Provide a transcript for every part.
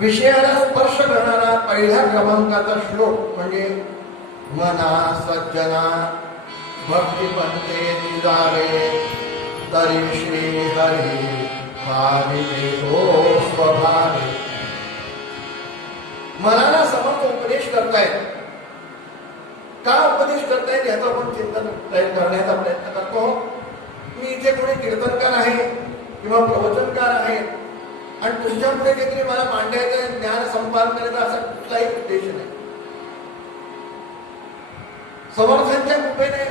विषयाला स्पर्श करणारा पहिल्या क्रमांकाचा श्लोक म्हणजे मना सज्जना भक्तिपंते तुझावे तरी श्री हरी भाविते हो स्वभावे. मनाला समर्थ उपदेश करतायत. का उपदेश करतायत याचा आपण चिंतन करण्याचा प्रयत्न करतो. मी इथे कोणी कीर्तनकार आहे किंवा प्रवचनकार आहे आणि तुमच्या पुढे काहीतरी मला मांडायचं ज्ञान संपादन करायचं असा कुठलाही उद्देश नाही. समर्थांच्या कृपेने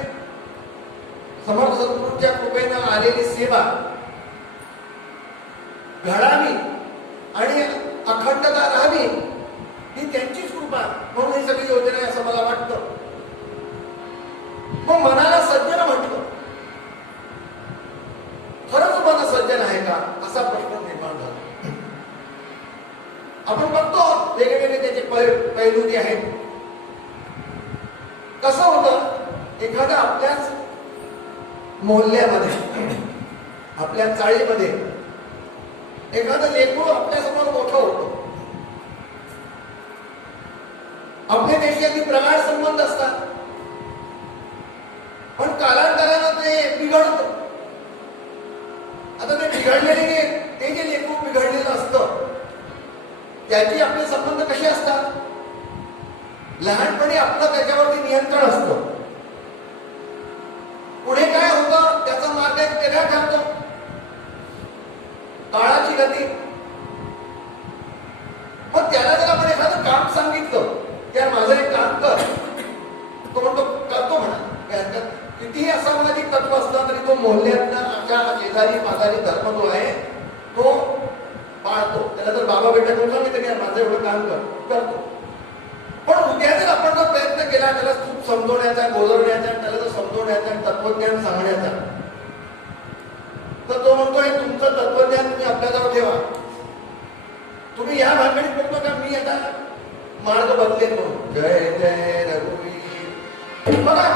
समर्थ सद्गुरूंच्या कृपेने आलेली सेवा घडावी आणि अखंडता राहावी ही त्यांचीच कृपा म्हणून ही सगळी योजना आहे असं मला वाटतं. मग मनाला सज्जन म्हटलं, खरंच मन सज्जन आहे का असा प्रश्न निर्माण झाला. आपण बघतो वेगवेगळे त्याचे पैलू जे आहेत. कसं होतं, एखाद्या आपल्याच मोहल्ल्यामध्ये, आपल्या चाळीमध्ये एखादं लेकरू आपल्यासमोर मोठं होतं. आपल्या देशात अगदी प्रगाढ संबंध असतात, पण कालांतरानं ते बिघडतं. आता ते बिघडलेले, ते जे लेकरू बिघडलेलं असतं त्याचे आपले संबंध कसे असतात, लहानपणी आपलं त्याच्यावरती नियंत्रण असतं. पुढे काय होतं त्याचा मार्ग एक वेगळा ठरतो. काळाची गती. मग त्याला जर आपण एखादं काम सांगितलं, त्या माझं एक काम कर, तो म्हणतो करतो म्हणा. कितीही असामाजिक तत्व असलं तरी तो मोहल्ल्यातला अशा शेजारी पाजारी धर्म जो आहे तो पाळतो. त्याला जर बाबा बेटा करून सांगितलं की माझं एवढं काम करतो. पण उद्या जर आपण जर प्रयत्न केला त्याला खूप समजवण्याचा, बोलवण्याचा, त्याला जर समजवण्याचा, तत्वज्ञान सांगण्याचा, तर तो म्हणतोय तुमचं तत्वज्ञान तुम्ही आपल्याजवळ ठेवा, तुम्ही या भानगडीत बघतो का मी आता मार्ग बदलेतो. जय जय रघुवीर. बघा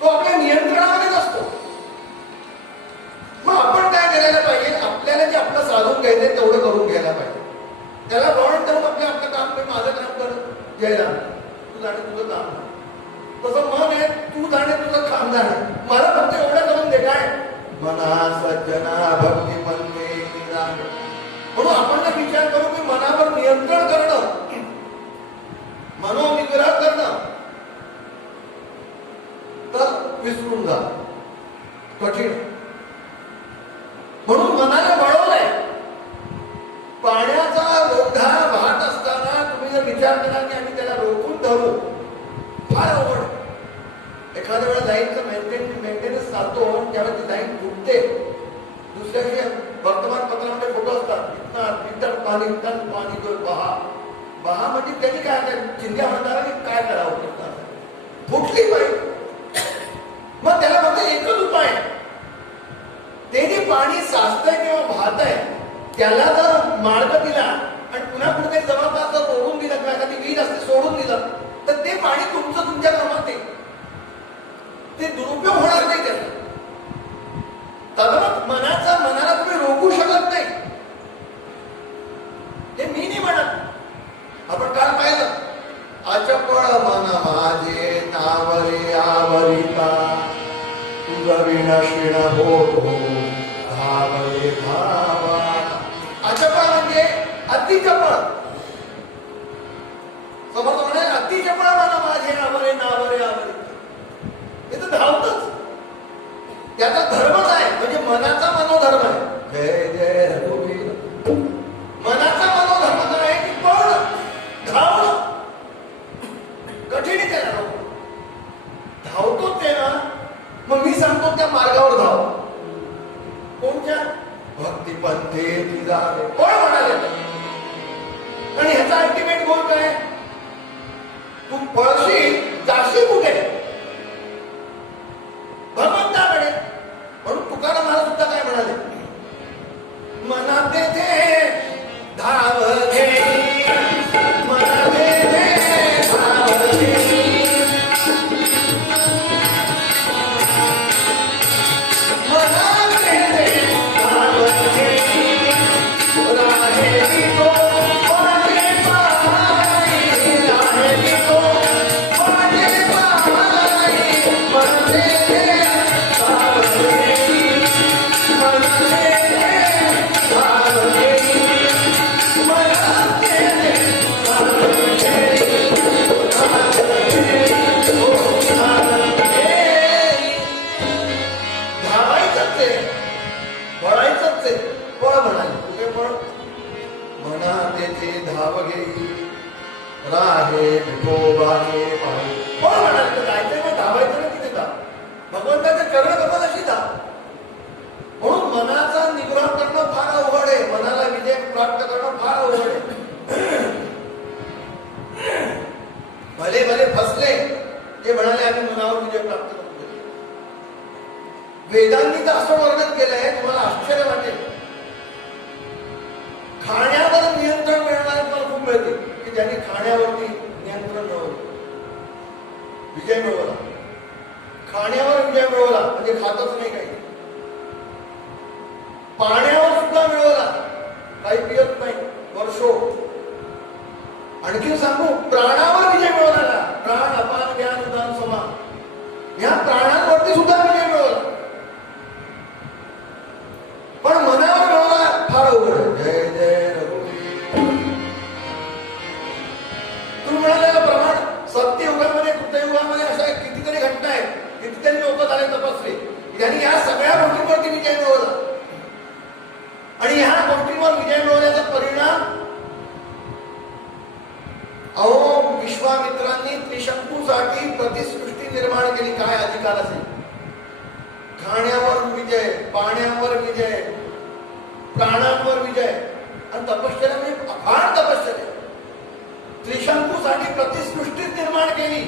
तो आपल्या नियंत्रणामध्येच असतो. मग आपण काय करायला पाहिजे, आपल्याला जे आपलं साधून घ्यायचंय तेवढं करून घ्यायला पाहिजे. त्याला बळण ठेवून आपलं काम कर, माझं काम कर, जयराम तू जाणे तुझं काम. तसं मन आहे, तू जाणे तुझं काम जाणे, मला फक्त एवढं करून दे. काय मना सज्जना भक्ती मनमे निराग. म्हणून आपण जर विचार करू की मनावर नियंत्रण करणं, मनोनिग्रह करणं, तर विसरून जा, कठीण. म्हणून मनाला वळवलंय. पाण्याचा रोधा वाहत असताना तुम्ही जर विचार केला की आम्ही त्याला रोखून धरू, फार अवघड. एखाद्या वेळा लाईनचं मेंटेनन्स चालतो, त्यावेळी ती लाईन तुटते. दुसऱ्या दिवशी वर्तमानपत्रामध्ये फोटो असतात, इतना लिटर पाणी, टन पाणी जो बहा म्हणजे त्यांनी काय चिंध्या म्हणणार की काय करावं, फुटली पाहिजे. मग त्याला फक्त एकच उपाय, ते जे पाणी साचतंय किंवा वाहतंय त्याला जर मार्ग दिला आणि पुन्हा कुठेतरी जबाबदार जर ओढून दिला किंवा एखादी विहीर असते सोडून दिलं, तर ते पाणी तुमचं तुमच्या कामात येईल. ते दुरुपयोग होणार नाही त्याचा. तद्वत मनाला तुम्ही रोखू शकत नाही. हे मी नाही म्हणत. आपण काल पाहिलं, अचपळ मन माझे नावरे आवरिता, तुझ विण शिण हो धावरे धावा. अचपळ म्हणजे अतिचपळ. समर्थ म्हणे अतिचपळ मन माझे आवरे नावरे आवरिता. हे तर धावतच. त्याचा धर्मच आहे, म्हणजे मनाचा मनोधर्म आहे. जय जय रघुवीर. मनाचा मनोधर्म काय आहे की पळणं, धावणं. कठीण आहे त्याला. धावतोच ते ना, मग मी सांगतो त्या मार्गावर धाव. कोणत्या भक्तिपंथे जावे, कोण म्हणाले. आणि ह्याचा अल्टिमेट गोल काय, तू पळशील, जाशील कुठे, भगवंताकडे. म्हणून तुकाराम महाराज सुद्धा काय म्हणाले, मना तेथे धाव घेई, मना तेथे धाव घेई, मना तेथे धाव घेई, राहे तो वाटे पाई, राहे तो वाटे पाई, मन तेथे धाव घेई, राहे विठोबाने पाहि. कोण म्हणाले जायचंय मग धावायचं ना तिथे जा, भगवंताच्या चरण कमलाशी जा. म्हणून मनाचा निग्रह करणं फार अवघड आहे, मनाला विजय प्राप्त करणं फार अवघड आहे. भले भले फसले ते म्हणाले आम्ही मनावर विजय प्राप्त करतो. वेदांनी तर असं वर्णन केलंय, तुम्हाला आश्चर्य वाटेल. खाण्यावर नियंत्रण मिळणार तुम्हाला खूप मिळते की ज्यांनी खाण्यावरती नियंत्रण मिळवलं, विजय मिळवला. खाण्यावर विजय मिळवला म्हणजे खातच नाही काही. पाण्यावर सुद्धा मिळवला, काही पियत नाही वर्षो. आणखी सांगू, प्राणावर विजय मिळवला. प्राण, अपान, ज्ञान, उदान, समान या प्राणांवरती सुद्धा विजय मिळवला. पण मनावर मिळवला फार अवघड. जय जय रघुवीर. तुम्ही म्हणालेलं प्रमाण सत्ययुगामध्ये, कृतयुगामध्ये अशा कितीतरी घटना आहेत, कितीतरी लोक झाले तपस्वी ज्यांनी या सगळ्या गोष्टींवरती विजय मिळवला. आणि ह्या गोष्टींवर विजय मिळवण्याचा परिणाम, अहो विश्वामित्रांनी त्रिशंकूसाठी प्रतिसृष्टी निर्माण केली. काय अधिकार असेल? खाण्यावर विजय, पाण्यावर विजय, प्राणांवर विजय. आणि तपश्चर्या म्हणजे अफाट तपश्चर्या. त्रिशंकूसाठी प्रतिसृष्टी निर्माण केली.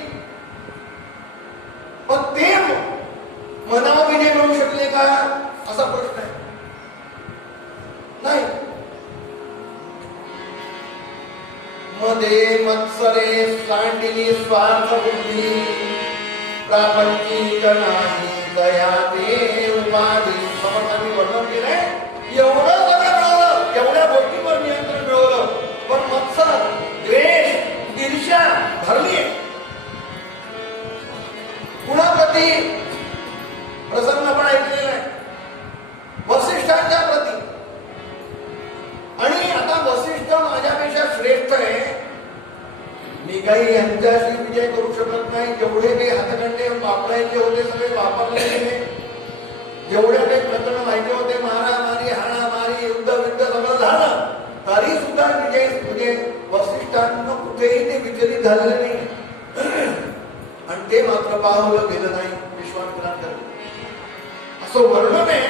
पण ते मनावर विजय मिळवू शकले का असा प्रश्न आहे. नाही. मध्ये मत्सरे सांडिली स्वार्थ बुद्धी, प्रापंचिक नाही दया ते उपाधी. समर्थांनी वर्णन केलंय, एवढं सगळं मिळवलं, एवढ्या गोष्टींवर नियंत्रण मिळवलं, पण मत्सर, द्वेष, ईर्ष्या धरली. कुणाप्रती? प्रसंग आपण ऐकलेला आहे, वसिष्ठांच्या प्रती. आणि आता वसिष्ठ माझ्यापेक्षा श्रेष्ठ आहे, मी काही यांच्याशी विजय करू शकत नाही. जेवढे काही हातखंडे वापरायचे होते सगळे वापरले गेले. जेवढे काही प्रकरण माहिती होते, मारामारी, हाणामारी, युद्ध विद्ध सगळं झालं, तरी सुद्धा विजय म्हणजे वसिष्ठांना कुठेही ते विचलित झालेले नाही. आणि ते मात्र पाहवलं गेलं नाही विश्वामित्रांकडे. असं वर्णन आहे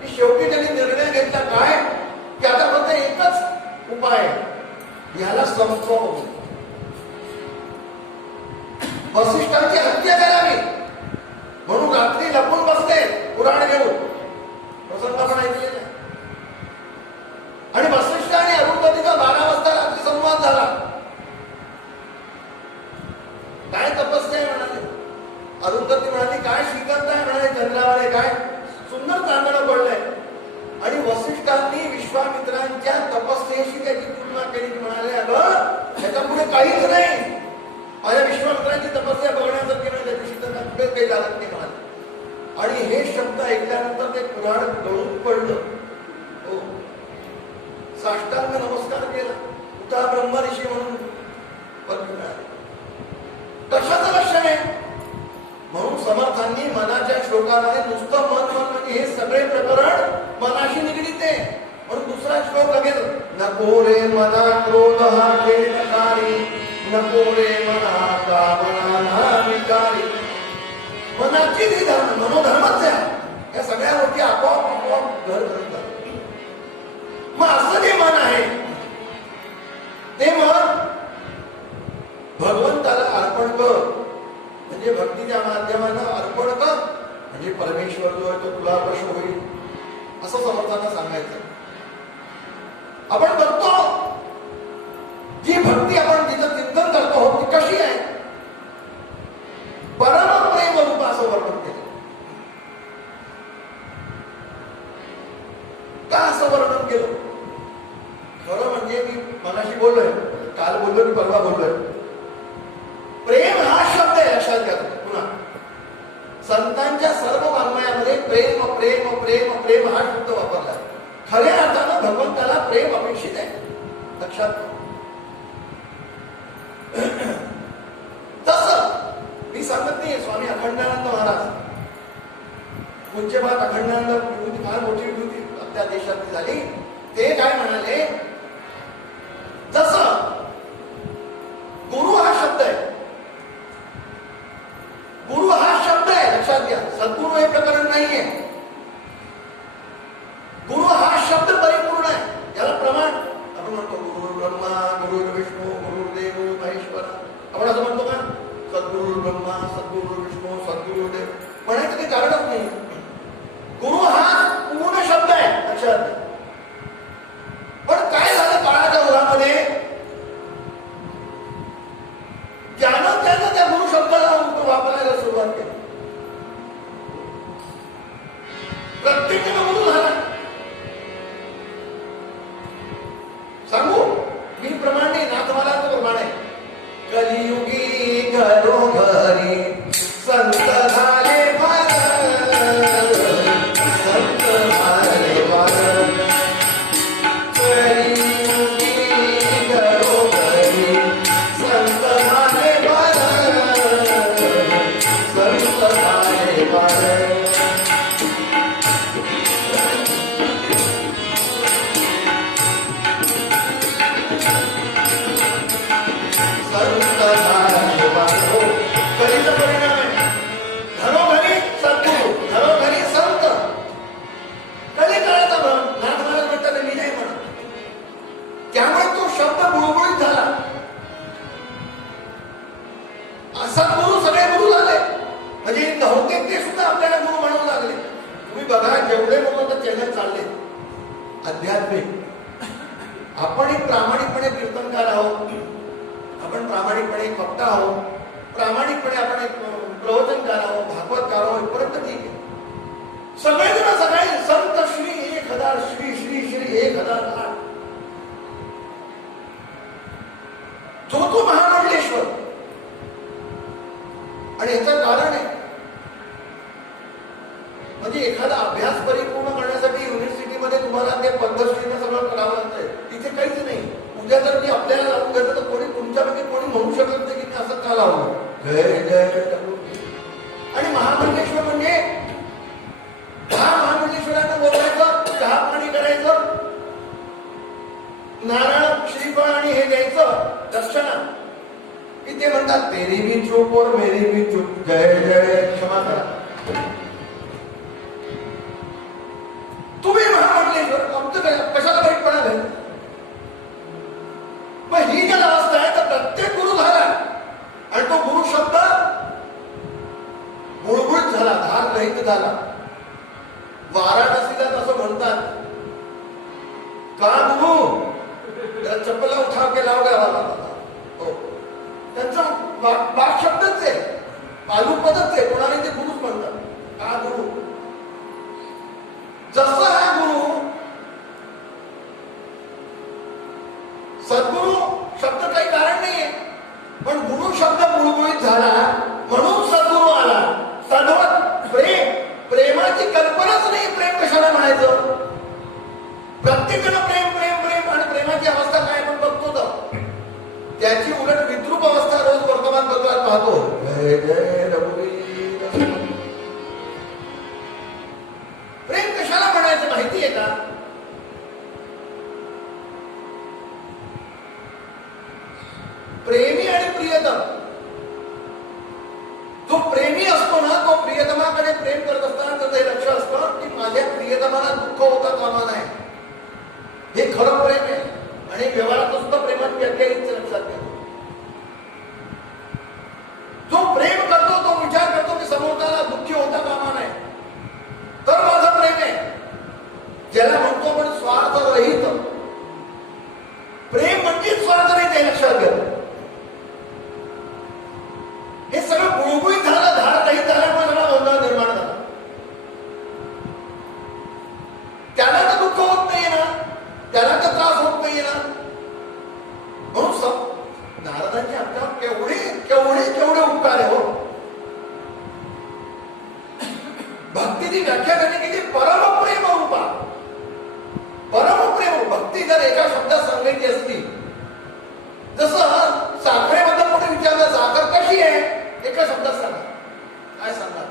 की शेवटी त्यांनी निर्णय घेतला काय, की आता फक्त एकच उपाय, याला संपवावं, वसिष्ठांची हत्या करावी. म्हणून रात्री लपून बसले पुराण घेऊन. प्रसंग आपण ऐकलेला. आणि वसिष्ठ आणि अरुंधतीचा 12 वाजता रात्री संवाद झाला. काय तपस्या आहे म्हणाले. अरुंधती म्हणाली काय श्रीकांत आहे म्हणाले, चंद्रावर काय सुंदर चांदणं पडलंय. आणि वसिष्ठांनी विश्वामित्रांच्या तपस्येशी त्याची तुलना केली की म्हणाले, अगं त्याच्या पुढे काहीच नाही, माझ्या विश्वामित्रांची तपस्या बघण्यासारखी नाही, त्याच्याशी त्यांना कुठे काही लागत नाही म्हणाले. आणि हे शब्द ऐकल्यानंतर ते पुराण गळून पडलं. हो, साष्टांग नमस्कार केला. उठा ब्रह्मऋषी म्हणून पदवी मिळाली. कशाचं लक्षण आहे? म्हणून समर्थांनी मनाच्या श्लोकामध्ये नुसतं मन मन म्हणजे हे सगळे प्रकरण मनाशी निगडीत आहे. म्हणून दुसरा श्लोक लगेच, नको रे मना क्रोध हा खेदकारी, नको रे मना कामना ना विकारी. मनाची जी धर्म, मनोधर्मच आहे, या सगळ्या गोष्टी आपोआप आपोआप घर करतात. मग असं जे मन आहे ते मन भगवंताला अर्पण कर. म्हणजे भक्तीच्या माध्यमानं अर्पण कर, म्हणजे परमेश्वर जो आहे तो तुला प्रश्न होईल, असं समर्थांना सांगायचं. आपण बघतो जी भक्ती आपण जिथं चिंतन करतो आहोत ती कशी आहे, परम प्रेम रूप असं वर्णन केलं. का असं वर्णन केलं? खरं म्हणजे मी मनाशी बोललोय, काल बोललो की परवा बोललोय, प्रेम हा शब्द आहे. लक्षात घ्या पुन्हा, संतांच्या सर्व वाङ्मयामध्ये प्रेम प्रेम प्रेम प्रेम हा शब्द वापरला. खऱ्या अर्थानं भगवंताला प्रेम अपेक्षित आहे. लक्षात तसं मी सांगत नाही. स्वामी अखंडानंद महाराज, पूज्यपाद अखंडानंद विभूती, फार मोठी विभूती आपल्या देशात झाली. ते काय म्हणाले, जसं गुरु हा शब्द आहे, गुरु हा शब्द आहे, लक्षात घ्या, सद्गुरु हे प्रकरण नाहीये. गुरु हा शब्द परिपूर्ण आहे. याला प्रमाण आपण म्हणतो, गुरु ब्रह्मा, गुरु विष्णू, गुरुदेव महेश्वर. आपण असं म्हणतो का, सद्गुरु ब्रह्मा, सद्गुरु आध्यात्मिक. आपण प्रामाणिकपणे कीर्तनकार आहोत, आपण प्रामाणिकपणे वक्ता आहोत, प्रामाणिकपणे आपण एक प्रवचनकार आहोत, भागवतकार आहोत, इथपर्यंत ठीक आहे. सगळेजण सकाळी संत श्री 1000 श्री श्री श्री 1008 जो तो महामंडलेश्वर. आणि याचं कारण आहे म्हणजे एखादा अभ्यास परिपूर्ण करण्यासाठी युनिव्हर्सिटीमध्ये तुम्हाला ते पद्धतशीरने सगळं करावं लागतंय. तिथे काहीच नाही. उद्या जर मी आपल्याला लावून घेतलं तर कोणी तुमच्यापैकी कोणी म्हणू शकत नाही की मी असं का लावलं. जय जय. आणि महामंडलेश्वर म्हणजे 10 महामंडलेश्वरांना बोलायचं, चहा पाणी करायचं, नारळ श्रीफळ आणि हे द्यायचं दर्शना की ते म्हणतात तेरी भी चूप और मेरी भी चूप, जय जय, क्षमा करा. तुम्ही महामंडलेश्वर आमचं कशाला वाईटपणा घ्याल. मग ही जर अवस्था आहे तर प्रत्येक गुरु झाला आणि तो गुरु शब्द गुळगुळीत झाला, धार रहित झाला. वाराणसीला तसं म्हणतात का गुरु त्याला चप्पला उठाव के लाव द्यावा. हो, त्यांचं वाक शब्दच आहे, पालुपदच आहे, कोणाने ते गुरुच म्हणतात. का गुरु जसं हा गुरु सद्गुरु शब्द काही कारण नाहीये, पण गुरु शब्द गुळगुळीत झाला म्हणून सद्गुरु आला. सद्वत प्रेम, प्रेमाची कल्पनाच नाही. प्रेम कशाला म्हणायचं. प्रत्येकानं प्रेम प्रेम प्रेम आणि प्रेमाची अवस्था काय आपण बघतो तर त्याची उलट विद्रूप अवस्था रोज वर्तमानपत्रात पाहतो. जय जय रघुवीर. प्रेम कशाला म्हणायचं माहितीये का. प्रेमी आणि प्रियतम, जो प्रेमी असतो ना तो प्रियतमाकडे प्रेम करत असताना त्याचं हे लक्ष असतं की माझ्या प्रियतमाला दुःख होता कामा नये. हे खरं प्रेम आहे. आणि व्यवहारात सुद्धा प्रेमाची व्याख्या हीच लक्षात घेतो. जो प्रेम करतो तो विचार करतो की समोरच्याला दुःखी होता कामा नये तर माझं प्रेम आहे. ज्याला म्हणतो आपण स्वार्थ रहित प्रेम म्हणजे स्वार्थ रहित हे लक्षात घ्या. हे सगळं गुळगुळीत झालं, धार रहित झाल्यामुळे सगळा गोंधळ निर्माण झाला. त्याला तर दुःख होत नाहीये ना, त्याला तर त्रास होत नाहीये ना. म्हणून नारदांचे आपल्यावर केवढे केवढे केवढे उपकार आहे. हो, भक्तीची व्याख्या करणे किती परमप्रेम रूपा. परमप्रेम भक्ती जर एका शब्दात सांगायची असती, जसं साखरेबद्दल कोणी विचारलं साखर कशी आहे, एका शब्दात सांगा, काय सांगा.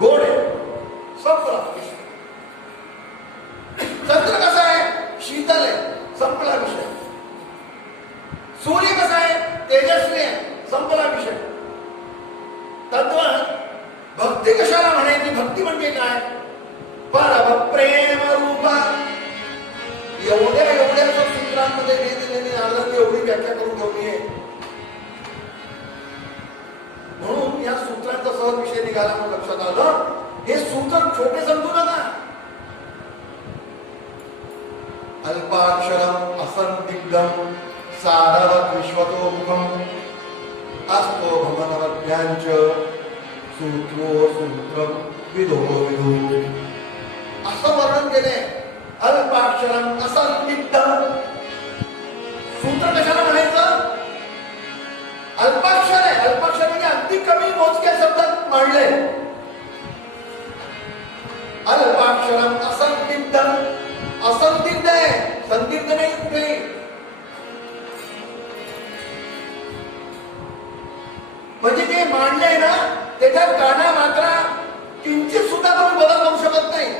गोड आहे, संपला विषय. चंद्र कसा आहे, शीतल आहे, संपला विषय. सूर्य कसा आहे, तेजस्वी आहे, संपला विषय. तद्वत भक्ती कशाला म्हणायची. भक्ती म्हणजे काय, परमप्रेम रूपा. एवढ्या एवढ्या सूत्रांमध्ये नारदांनी एवढी व्याख्या करून ठेवली आहे. म्हणून या सूत्रांचा सहज विषय निघाला म्हणून लक्षात आलं. हे सूत्र छोटे समजू नका. अल्पाक्षरम असंदिग्धम सारवत विश्वतोमुखम असतो भमनवज्ञांच सूत्रो सूत्रम विदो विदो. असं वर्णन केले. अल्पाक्षरम असंदिग्धम. सूत्र कशाला म्हणायचं. अल्पाक्षर आहे. अल्पाक्षर म्हणजे अगदी कमी मोजक्या शब्दात मांडले. अल्पाक्षरम असंदिग्धम. असंदिग्ध आहे, संदिग्ध नाही कुठेही. म्हणजे ते मांडले ना त्याच्यात काना मात्रा किंचित सुद्धा तुम्ही बदल करू शकत नाही.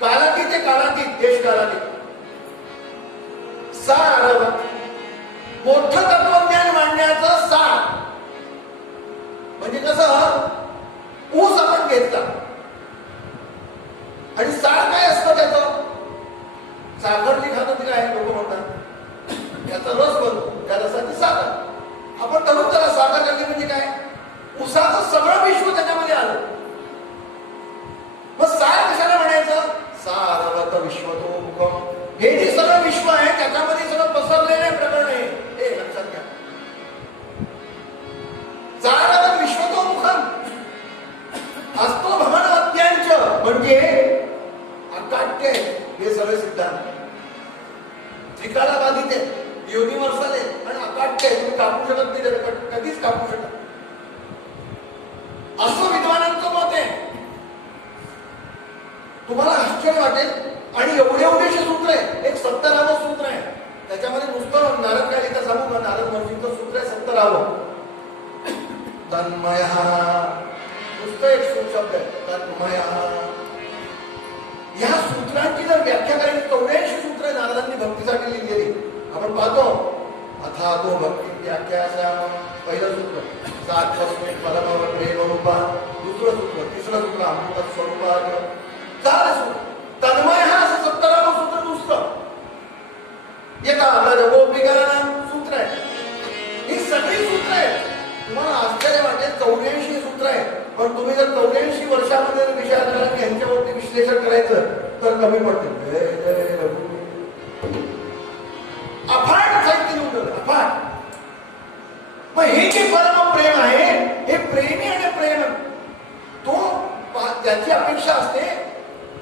कालातीत ते कालातीत, देश कालातीत. सारवत, मोठं तत्वज्ञान मांडण्याचं सार. म्हणजे कसं ऊस आपण घेतला आणि सार काय असतं त्याचं. साखरची खातं ती काय लोक म्हणतात त्याचा रस बनतो, त्या रसाची साखर. आपण धरून त्याला साखर करणे म्हणजे काय, ऊसाचं सगळं विश्व त्याच्यामध्ये आलं. मग सार कशाला म्हणायचं. सारवत विश्व त्रिकाला बाधित आहे, युनिव्हर्सल आहे आणि अकाट्य आहे. तुम्ही कापू शकत नाही, कधीच कापू शकत. असं विद्वानांचं मत आहे. तुम्हाला आश्चर्य वाटेल. आणि एवढेशे सूत्र आहे. एक 70वावं सूत्र आहे. त्याच्यामध्ये नुसतं नारद काय लिहिता सांगू का? नारद महर्षींचं सूत्र आहे 70वावं. तन्मय, नुसतं एक शब्द आहे तन्मय. या सूत्रांची जर व्याख्या करायची 84 सूत्र नारदांनी भक्तीसाठी लिहिलेली आपण पाहतो. अथा तो भक्ती व्याख्या. पहिलं सूत्र सात्वस्मिन् परमं प्रेमरूपा. दुसरं सूत्र, तिसरं सूत्र अमृत स्वरूपा. 4 सूत्र. तन्मय हा असं 70वावं सूत्र नुसतं. येता गोपिकानां सूत्र आहे. ही सगळी सूत्र आहे. तुम्हाला आश्चर्य वाटेल 84 सूत्र आहे. पण तुम्ही जर 84 वर्षामध्ये विचार करा की यांच्यावरती विश्लेषण करायचं तर कमी पडते. अफाट साहित्य निवडलं, अफाट. मग हे जे परम प्रेम आहे, हे प्रेमी आणि प्रेम तो ज्याची अपेक्षा असते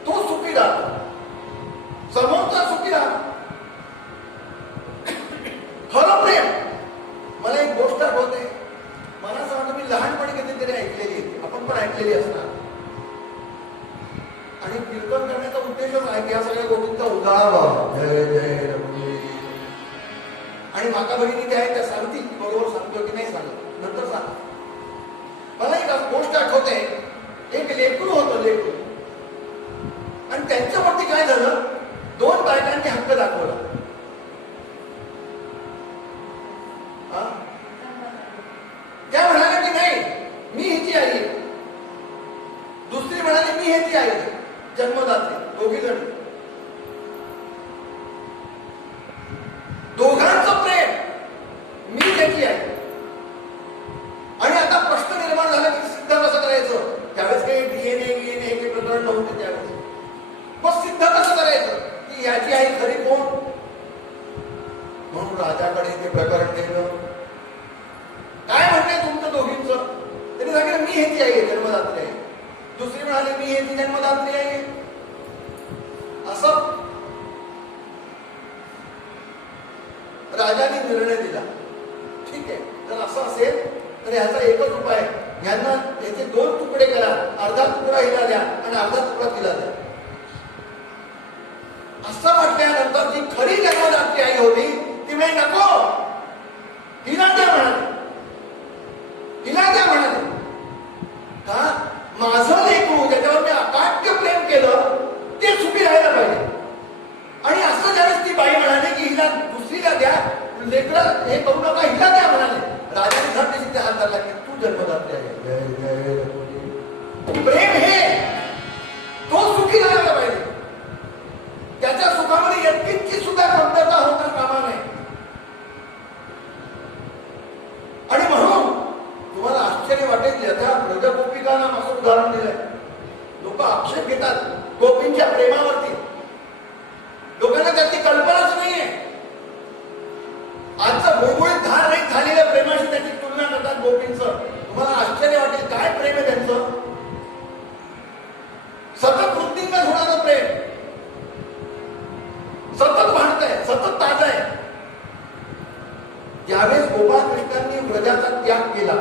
तो सुखी राहतो, समोरचा सुखी राहतो. खरं प्रेम. मला एक गोष्ट आठवते. मला असं वाटतं मी लहानपणी कधीतरी ऐकलेली आहे, आपण पण ऐकलेली असणार. आणि कीर्तन करण्याचा उद्देशच आहे की या सगळ्या गोष्टींचा उदाहरण जय जय रघुवीर. आणि माता भगिनी त्या आहेत त्या सांगतील, बरोबर सांगतो की नाही सांगतो नंतर सांग. मला एक गोष्ट आठवते. एक लेकरू होतं, लेकरू. आणि त्यांच्यावरती काय झालं, 2 बायकांनी हक्क दाखवला. त्या म्हणाल्या की नाही मी हिची आई आहे. दुसरी म्हणाली मी ह्याची आई आहे, जन्मदाते. दोघी जण. दोघांचं प्रेम मी त्याची आहे. आणि आता प्रश्न निर्माण झाला की सिद्ध कसं करायचं. त्यावेळेस काही डीएनए हे प्रकरण नव्हते त्यावेळेस. मग सिद्ध कसं करायचं की याची आई खरी कोण. म्हणून राजाकडे ते प्रकरण गेलं. काय म्हणते तुमचं दोघींचं. त्यांनी सांगितलं मी ह्याची आई आहे, जन्मदात्री आहे. दुसरी म्हणाली मी ह्याची जन्मदात्री आहे. असं राजाने निर्णय दिला. ठीक आहे, जर असं असेल तर ह्याचा एकच उपाय. यांना याचे 2 तुकडे करा. अर्धा तुकडा हिला द्या आणि अर्धा तुकडा तिला द्या. असं म्हटल्यानंतर जी खरी जन्मदात्री आई होती ती म्हणजे नको, हिला द्या म्हणाले. हिला द्या म्हणाले. का माझं लेकरू ज्याच्यावर मी अकाट्य प्रेम केलं ते सुखी राहायला पाहिजे. आणि असं ज्यावेळेस ती बाई म्हणाली की हिला दुसरीला द्या, लेकरं हे करू नका, हिला द्या म्हणाले. राजाने धड तिथे हात धरला की तू जन्मदात्री आहे. प्रेम हे तो सुखी राहायला पाहिजे. त्याच्या सुखामध्ये यत्किंची सुद्धा कमतरता होता कामा नये. आणि म्हणून तुम्हाला आश्चर्य वाटेल, यथा ब्रजगोपिकांना असं उदाहरण दिलंय. लोक आक्षेप घेतात गोपींच्या प्रेमावरती. लोकांना त्याची कल्पनाच नाहीये. आजचं गुळगुळीत धार नाही झालेल्या प्रेमाशी त्याची तुलना करतात गोपींचं. तुम्हाला आश्चर्य वाटेल काय प्रेम आहे त्यांचं. सतत वृद्धिंगत होणारं प्रेम, सतत वाढतंय, सतत ताज आहे. ज्यावेळेस गोपाळकृष्णांनी व्रजाचा त्याग केला,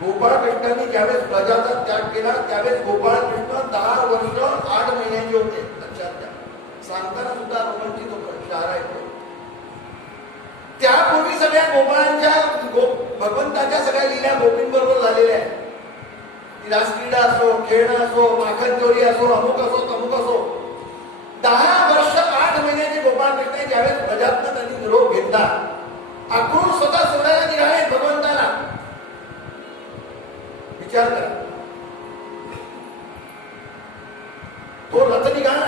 गोपाळकृष्णांनी ज्यावेळेस व्रजाचा त्याग केला त्यावेळेस गोपाळकृष्ण 10 वर्ष 8 महिन्याचे होते. लक्षात घ्या. सांगताना सुद्धा रोमांचित होतं, शाळा येतो. त्यापूर्वी सगळ्या गोपाळांच्या भगवंताच्या सगळ्या लीला गोपींबरोबर झालेल्या आहेत. रासक्रीडा असो, खेळणं असो, माखन चोरी असो, अमुक असो तमुक असो. 10 वर्ष 8 महिन्याचे गोपाळकृष्ण ज्यावेळेस व्रजातनं त्यांनी निरोप घेतला, आखून स्वतः सोडायला निघाले भगवंताला. विचार करा. तो रथ निघाला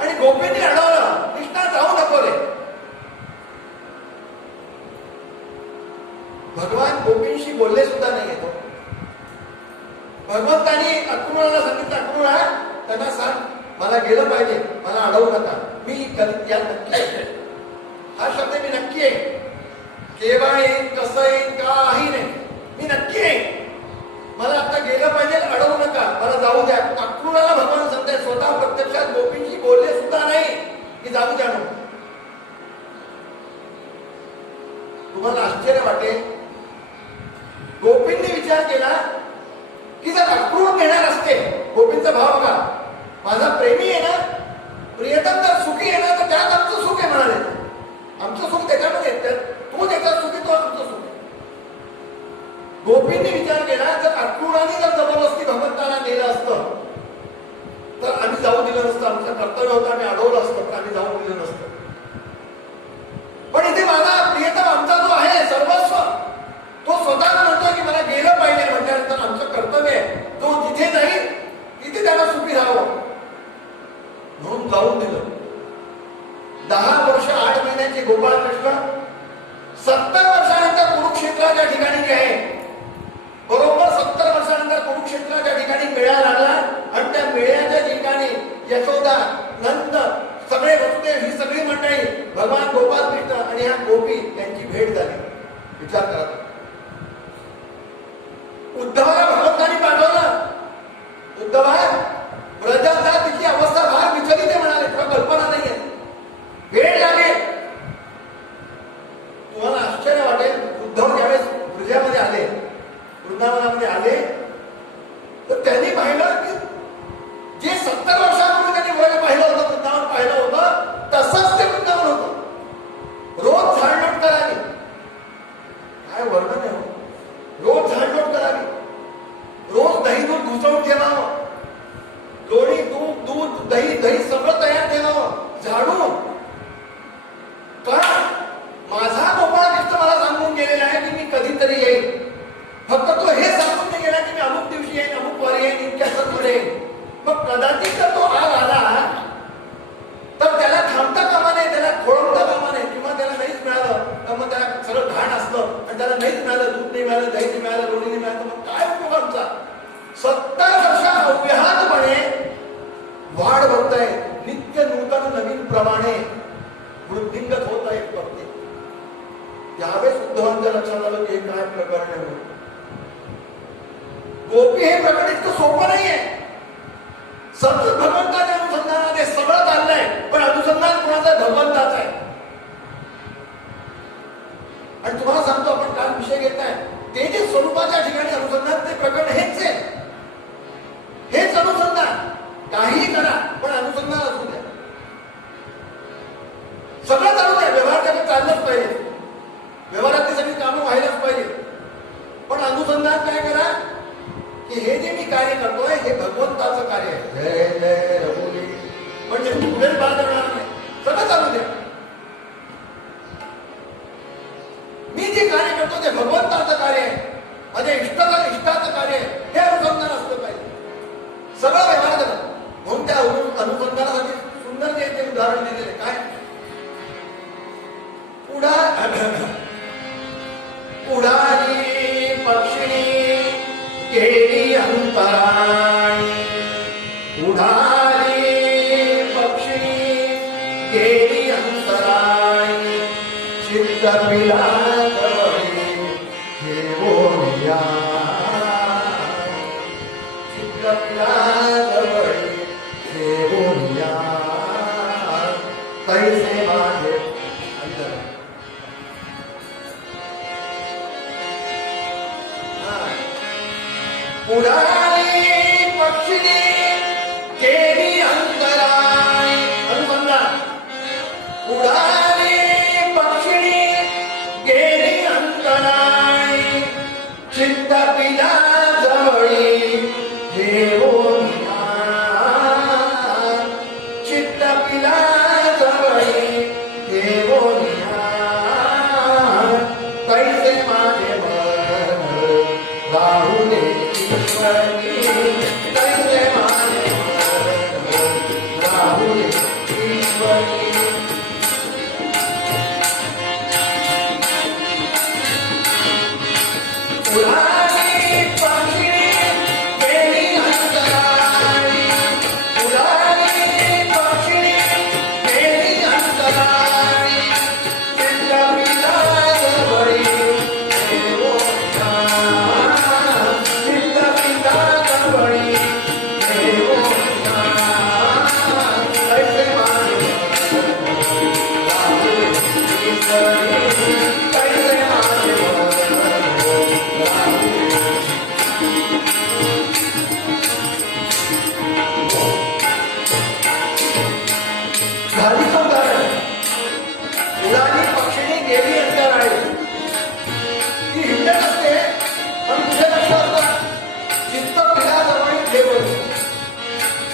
आणि गोपींनी अडवलं, कृष्णा जाऊ नको रे. भगवान गोपींशी बोलले सुद्धा नाही येतो. भगवंतानी अक्रूराला सांगितलं, अक्रूरा त्यांना सांग मला गेलं पाहिजे, मला अडवू नका. मी या नक्की आहे. हा शब्द मी नक्की आहे. केव्हा येईन, कसं येईन, काही नाही. मी नक्की आहे. मला आता गेलं पाहिजे, अडवू नका, मला जाऊ द्या. अक्रूराला भगवान सांगताय. स्वतः प्रत्यक्षात गोपींशी बोलले सुद्धा नाही. घेणार असते. गोपींचा भाव बघा, माझा प्रेमी आहे ना, प्रियतम जर सुखी आहे ना तर त्यात आमचं सुख आहे म्हणाले. आमचं सुख त्याच्यामध्ये तो त्याच्यात सुखी, तो आमचं सुख. गोपींनी विचार केला, जर अक्रूराने जर जबरदस्ती भगवंताला नेलं असतं तर आम्ही जाऊ दिलं नसतं. आमचं कर्तव्य होतं, आम्ही अडवलं असतं, पण आम्ही जाऊ दिलं नसतं. पण इथे माझा प्रियतम, आमचा जो आहे सर्वस्व, तो स्वतः म्हणतो की मला गेलं पाहिजे. म्हटल्यानंतर आमचं कर्तव्य आहे, तो जिथे जाईल तिथे त्याला सुखी राहावं म्हणून जाऊन दिलं. 10 वर्ष 8 महिन्याचे गोपाळकृष्ण 70 वर्षानंतर कुरुक्षेत्राच्या ठिकाणी जे आहे, बरोबर 70 वर्षानंतर कुरुक्षेत्राच्या ठिकाणी मेळा लागला आणि त्या मेळ्याच्या ठिकाणी यशोदा, नंद, सगळे वसुदेव, ही सगळी मंडळी, भगवान गोपाळ कृष्ण आणि ह्या गोपी यांची भेट झाली. विचार करा, उद्धवाला भगवंतांनी पाठवलं. उद्धवा, व्रजाचा तिची अवस्था फार विचलित आहे म्हणाले, तुला कल्पना नाहीये, वेळ लागेल. तुम्हाला आश्चर्य वाटेल, उद्धव ज्यावेळेस व्रजामध्ये आले, वृंदावनामध्ये आले, तर त्यांनी पाहिलं की जे 70 वर्षापूर्वी त्यांनी व्रज पाहिलं होतं, वृंदावन पाहिलं होतं, तसंच ते वृंदावन होतं. रोज झाडलोट करावी, काय वर्णन आहे, रोज झाडलोट करावी, रोज दही दूध घुसवून ठेवावं, लोणी, तूप, दूध, दही दही सगळं तयार ठेवावं, झाडून. का? माझा गोपाळ कृष्ण मला सांगून गेलेला आहे की मी कधीतरी येईल. फक्त तो हे सांगून नाही गेला की मी अमुक दिवशी येईन, अमुक वारी येईन, इतक्याच पुढे येईन. मग कदाचित जर तो आज आला तर त्याला थांबता कामा नये, त्याला खोळंबता कामा नये, किंवा त्याला नाहीच मिळालं तर मग त्याला सगळं घाण असतं आणि त्याला नाहीच मिळालं, दूध नाही मिळालं, दही नाही मिळालं, लोणी नाही मिळालं, मग काय उपयोग आमचा? 70 वर्ष अव्याहतपणे वाढ होत आहे, नित्य नूतन नवीन प्रमाणे वृद्धिंगत होत आहे प्रत्येक. यावेळेस उद्धवांच्या लक्षात आलं की हे काय प्रकरण आहे. गोपी हे प्रकरण इतकं सोपं नाहीये. सतत भगवंताच्या अनुसंधानाने सगळं चाललंय, पण अनुसंधान कोणाचं आहे? भगवंताचं आहे. आणि तुम्हाला सांगतो, आपण काय विषय घेताय, ते जे स्वरूपाच्या ठिकाणी अनुसंधान, ते प्रकरण हेच आहे, हेच अनुसंधान. काहीही करा पण अनुसंधान असू द्या, सगळं चालू द्या, व्यवहार त्याला चाललंच पाहिजे, व्यवहारातली सगळी कामं व्हायलाच पाहिजे. पण अनुसंधान काय करा की हे जे मी कार्य करतोय हे भगवंताचं कार्य आहे. जय जय रघुवीर, म्हणजे पुढे बाद होणार नाही, सगळं चालू द्या. मी जे कार्य करतो ते भगवंताचं कार्य आहे, माझ्या इष्टाचं कार्य आहे, हे अनुसंधान असलं पाहिजे. सगळं व्यवहार झालं. म्हणून त्या अनुसंधानासाठी सुंदर जे ते उदाहरण दिलेले काय, पुढारी पक्षिणी गेली अंतराळी, पुढारी पक्षिणी गेली अंतराळी, चित्त पिला घेऊया, चित्त पिला घेऊया, तैसे माझे पुढारी पक्षिणी गेली अंतराळी. अनुसंधान, पुढारी पक्षिणी गेली अंतराळी, चित्त पिला जवळी घेऊया, चित्त पिला जवळी घेऊया, तैसे माझे मन राहू दे ईश्वरी, तैसे माझे मन राहू दे ईश्वरी. पुढारी पक्षिणी गेली अंतराळी, पुढारी पक्षिणी गेली अंतराळी, चित्त पिला जवळी घेऊया, चित्त पिला जवळी घेऊया,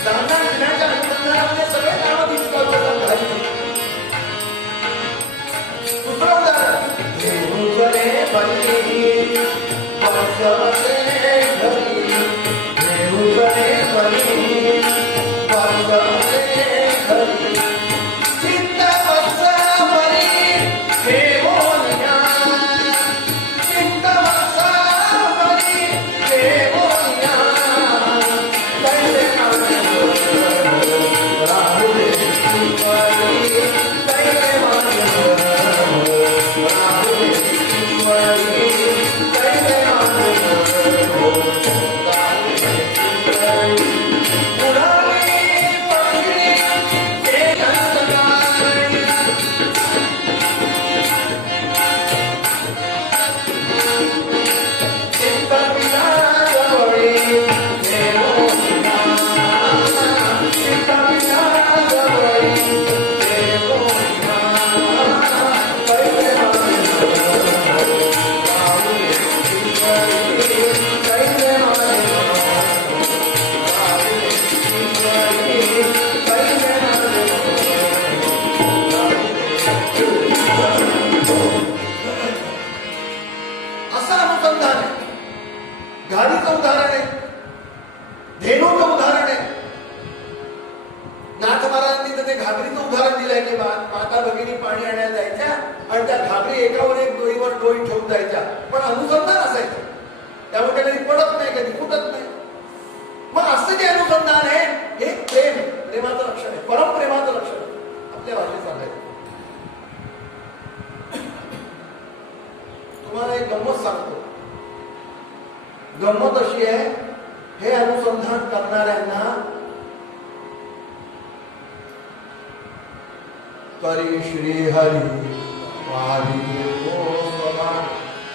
दाना पिण्याच्या अनुसंधानामध्ये सगळे कामं तिची कल्पना झाली. दुसरं उदाहरण, देऊजले बली वासवते घरी, देऊजले बली वासवते घरी, चित्त वत्सवरी देवोनिया, चित्त वत्सवरी देवोनिया, कैसे राहुले शिवरी, कैसे राहुले शिवरी, कैसे असं अनुसंधान आहे. गाडीचं उदाहरण आहे, धेनूचं उदाहरण आहे. नाथ महाराजांनी तर ते घागरीचं उदाहरण दिलंय की माता भगिनी पाणी आणायला जायच्या आणि त्या घागरी एकावर एक डोईवर डोई ठेवून जायच्या, पण अनुसंधान असायचं. त्यामुळे कधी पडत नाही, कधी फुटत नाही. मग असं जे अनुसंधान आहे हे प्रेमाचं लक्षण आहे, परमप्रेमाचं लक्षण आहे. आपल्या भाषेत सांगायचं. तुम्हाला एक गंमत सांगतो. गंमत अशी आहे, हे अनुसंधान करणाऱ्यांना करी श्री हरी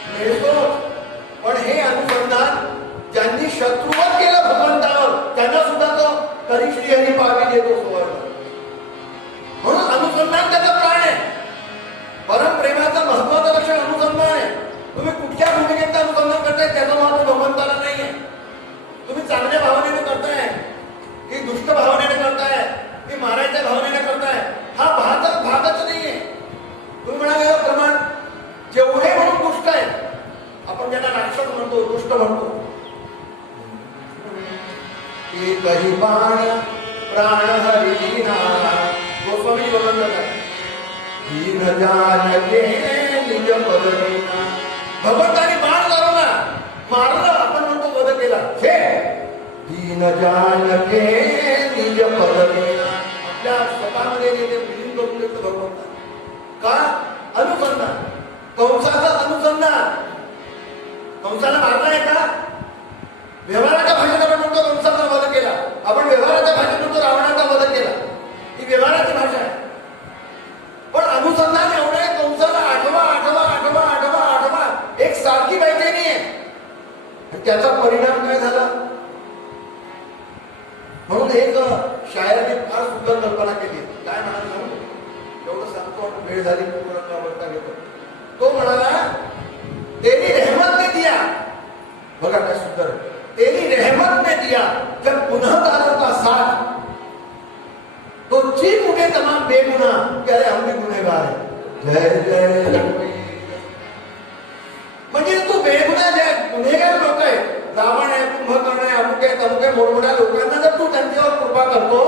मिळतो, पण हे अनुसंधान ज्यांनी शत्रुवत केलं भगवंतावर त्यांना सुद्धा तो करी श्री हरी पावी देतो सुवर्ण. म्हणून अनुसंधान त्याचा प्राण आहे. परमप्रेमाचं महत्वाचं लक्षण अनुसंधान आहे. तुम्ही कुठल्या भूमिकेत अनुसंधान करताय त्याचं महत्व भगवंताला नाहीये. तुम्ही चांगल्या भावनेने करताय की दुष्ट भावनेने करताय की मारायच्या भावनेने करताय, हा भागच नाहीये. तुम्ही म्हणाले प्रमाण जेवढे म्हणून दुष्ट आहेत, आपण ज्यांना राक्षस म्हणतो, दुष्ट म्हणतो, एकही बाण प्राण हरिना गोस्वामी वर्णन आहे. दीन जानके निज पदवीना, भगवंताने बाण मारलं, आपण म्हणतो वध केला. हे दीन जानके निज पदवीना, आपल्या स्वतःमध्ये ते विलीन करून घेतलं भगवंता. का? अनुसंधान. कंसाचं अनुसंधान. कंसाला मारलाय का? व्यवहाराच्या भाषेत आपण म्हणतो कंसाचा वध केला, आपण व्यवहाराच्या भाषेत म्हणतो रावणाचा वध केला. ही व्यवहाराची भाषा आहे. पण अनुसंधान एवढं आहे, कंसाला आठवा एक सारखी बैठणी आहे. त्याचा परिणाम काय झाला? म्हणून एक शायराने फार सुंदर कल्पना केली. काय म्हणाला? एवढं सांगतो, वेळ झाली, पूर्ण घेतो. तो म्हणाला, तेरी रहमत ने दिया. बघा काय सुंदर, तेरी रहमत ने दिया जब गुनहगारों का साथ, तो चीख उठे तमाम बेगुनाह कि अरे हम भी गुनहगार हैं. जय जय. म्हणजे तू बेगुनाह जे गुन्हेगार लोक आहे, रावण आहे, कुंभकर्ण आहे, अमुक आहे, तमुक आहे, मोठमोठ्या लोकांना जर तू त्यांच्यावर कृपा करतो,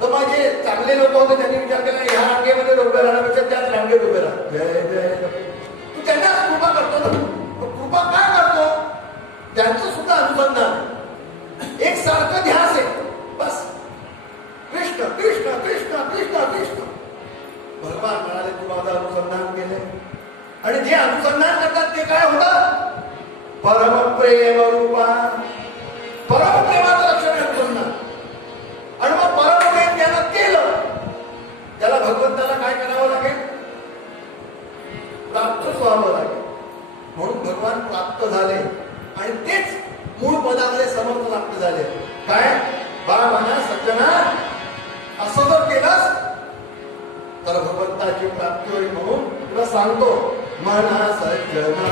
तर माझे चांगले लोक होते त्यांनी विचार केला ह्या रांगेमध्ये उभे राहण्यापेक्षा त्याच रांगेत उभे राहा. जय जय. तू त्यांना कृपा करतो ना. कृपा काय करतो? त्यांचं सुद्धा अनुसंधान एक सारखं ध्यास आहे. बस कृष्ण कृष्ण कृष्ण कृष्ण कृष्ण. भगवान म्हणाले तू माझं अनुसंधान केले, आणि जे अनुसंधान करतात ते काय होतं? परमप्रेम रूपा. परमप्रेमाचं लक्षण आहे अनुसंधान. आणि मग परमप्रेम ज्यानं केलं त्याला भगवंताला काय करावं लागेल? प्राप्त व्हावं लागेल. म्हणून भगवान प्राप्त झाले आणि तेच मूळ पदामध्ये समर्थ प्राप्त झाले. काय? बा म्हणा सज्जना, असं जर केलंस तर भगवंताची प्राप्ती होईल. म्हणून तुला सांगतो, मना सज्जना